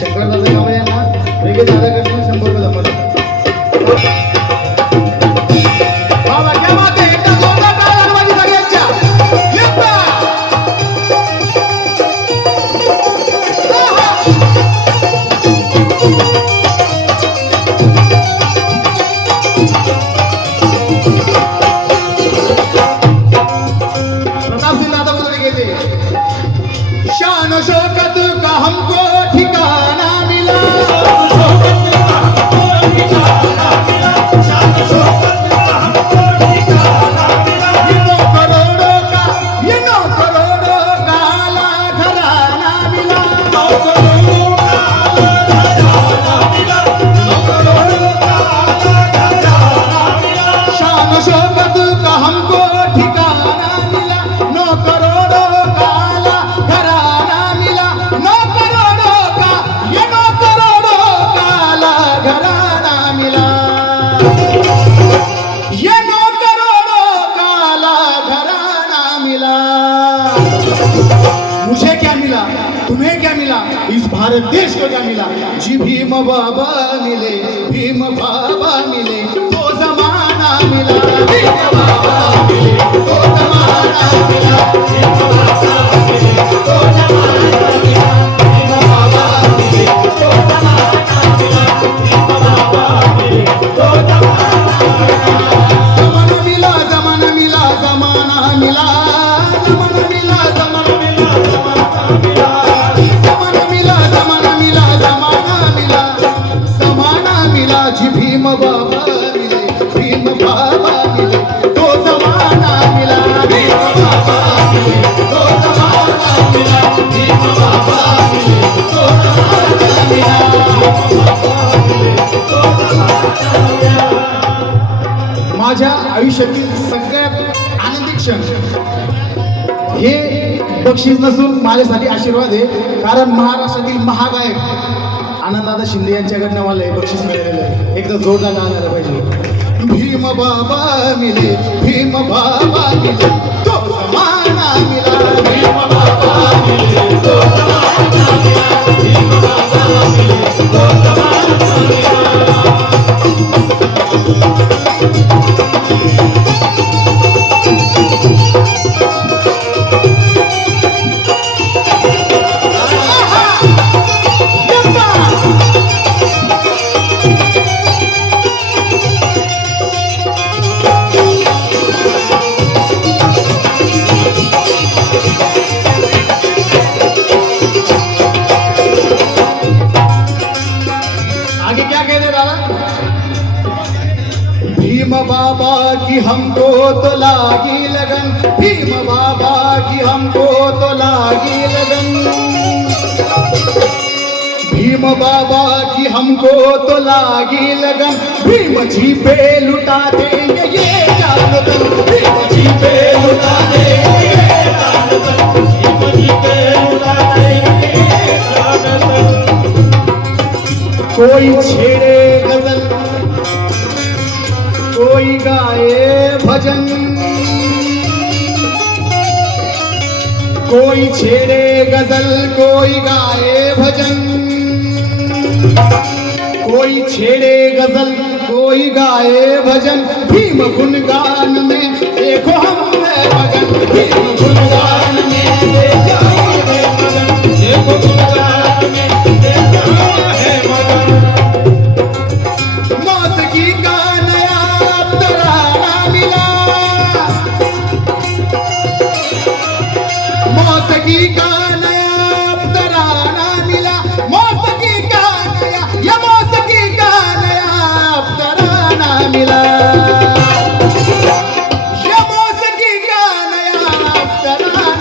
शंकरदादा कांबळे यांना वेगळे दादाकडून 100 रुपये जमा झाले. बाबा क्या बात आहे, एकदा जोरदार टाळ्या वाजवा सगळ्यांच्या. येप्पा. प्रताप सिंह दादा बोलते गेले, शान शौकत का हमको ठिकाना मिला, ये 9 करोड़ों का घराना मिला, शान शौकत का हमको ठिकाना मिला, 9 करोड़ों का घराना मिला, 9 करोड़ों का, ये 9 करोड़ों का घराना मिला, ये 9 करोड़ों का घराना मिला. मुझे क्या मिला, तुम्हें क्या मिला, इस भारत देश को क्या मिला? जी भीम बाबा मिले, भीम बाबा मिले तो जमाना मिला, भीम बाबा मिले तो जमाना मिला, भीम बाबा मिले तो जमाना मिला, भीम बाबा मिले तो जमाना मिला, भीम बाबा मिले तो जमाना मिला, जमाना मिला, जमाना मिला, जमाना मिला, जमाना मिला, जमाना मिला, जमाना मिला, जमाना मिला, जमाना मिला, जी भीम बाबा मिले, भीम बाबा मिले तो जमाना मिला, भीम बाबा मिले तो जमाना मिला, भीम बाबा मिले तो जमाना मिला, माझ्या आयुष्यातील सगळ्यात आनंदी क्षण हे बक्षीस नसून माझ्यासाठी आशीर्वाद आहे, कारण महाराष्ट्रातील महागायक आनंददादा शिंदे यांच्याकडनं मला हे बक्षीस मिळालेलं आहे. एकदा जोरदार गायला पाहिजे. भीम बाबा मिले, भीम बाबा मिले तो जमाना मिला, भीम बाबा मिले तो जमाना मिला, भीम बाबा मिले तो जमाना मिला. आगे क्या कहते दादा? भीम बाबा की हमको तो लागी लगन, भीम बाबा की हमको तो लागी लगन, भीम बाबा की हमको तो लागी लगन, भीम जी पे लुटा देंगे ये जान तन, भीम जी पे लुटा देंगे ये जान तन, भीम जी पे लुटा देंगे ये जान तन. कोई छेड़े गजल, कोई गाए भजन, कोई छेड़े गजल, कोई गाए भजन, कोई छेड़े गजल, कोई गाए भजन, भीम गुणगान में देखो हम है मगन, भीम गुणगान में देखो हम है मगन, देखो गुणगान में देखो हम है मगन. मौसिकी का नया तराना मिला, मौसिकी का नया तराना मिला, मौसिकी का नया, ये मौसिकी का नया तराना मिला, ये मौसिकी का नया तराना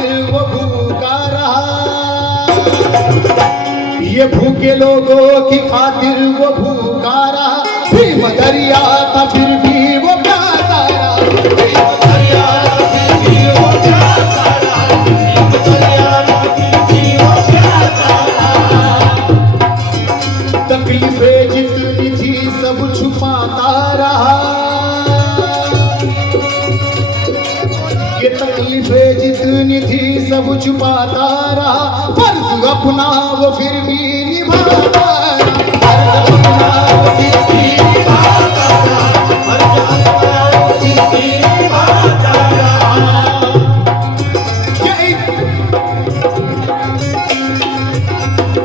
खातिर वो भूखा रहा, ये भूखे लोगों की खातिर वो भूखा रहा। भीम दरिया था फिर भी वो प्यासा रहा, भीम दरिया था फिर भी वो प्यासा रहा, भीम दरिया था फिर भी वो प्यासा रहा। तकलीफें जितनी थी सब छुपाता रहा, ये तकलीफें जितनी थी सब छुपाता रहा। फर्ज अपना वो फिर भी निभाता रहा, फर्ज अपना वो फिर भी निभाता रहा, फर्ज अपना वो फिर भी निभाता रहा।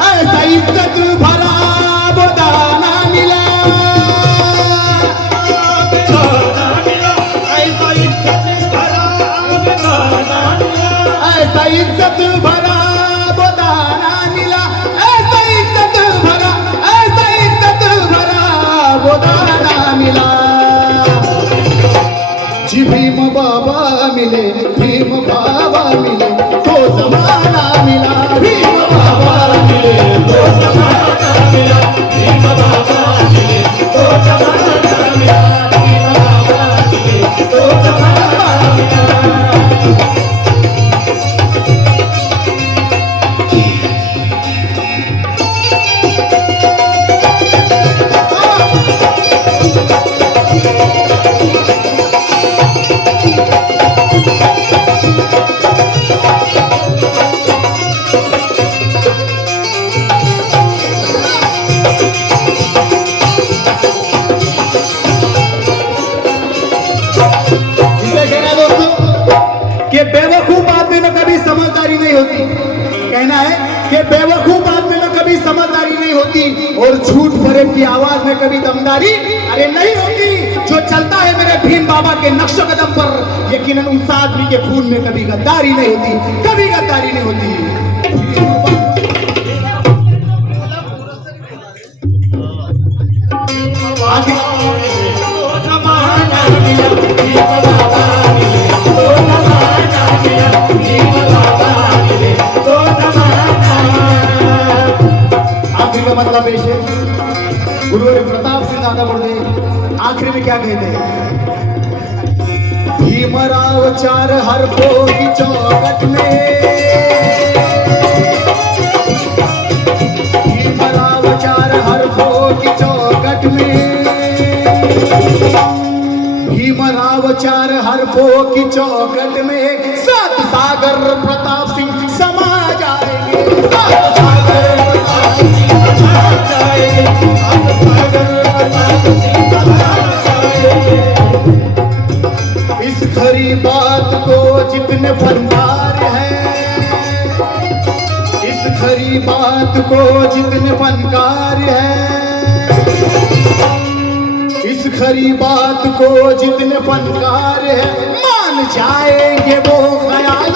ऐसा इज्जत भरा वो दाना मिला, ऐसा इज्जत भरा वो दाना मिला, ऐसा इज्जत भरा, ऐसा इज्जत भरा वो दाना मिला। जी भीम बाबा मिले, भीम बाबा मिले तो जमाना मिला, भीम बाबा मिले तो जमाना मिला, भीम बाबा मिले तो जमाना मिला, भीम बाबा मिले तो जमाना मिला। कि बेवकूफ आदमी में कभी समझदारी नहीं होती, कहना है कि बेवकूफ आदमी में कभी समझदारी नहीं होती, और झूठ फरेब की आवाज में कभी दमदारी अरे नहीं होती। जो चलता है मेरे भीम बाबा के नक्शो कदम पर, यकीनन उस आदमी के खून में कभी गद्दारी नहीं होती, कभी गद्दारी नहीं होती। मतलब पेश है गुरु प्रताप सिंह दादा बोलते आखिर में क्या कहते हैं? भीमराव चार हरफों की चौखट में, भीमराव चार हरफों की चौखट में, भीमराव चार हरफों की चौखट में सात सागर प्रताप सिंह समा जाएंगे, सात सागर प्रताप सिंह समा जाएंगे, सात सागर प्रताप सिंह समा जाएंगे। इस खरी बात को जितने फनकार हैं, इस खरी बात को जितने फनकार हैं, इस खरी बात को जितने फनकार हैं, मान जाएंगे वो ख्याल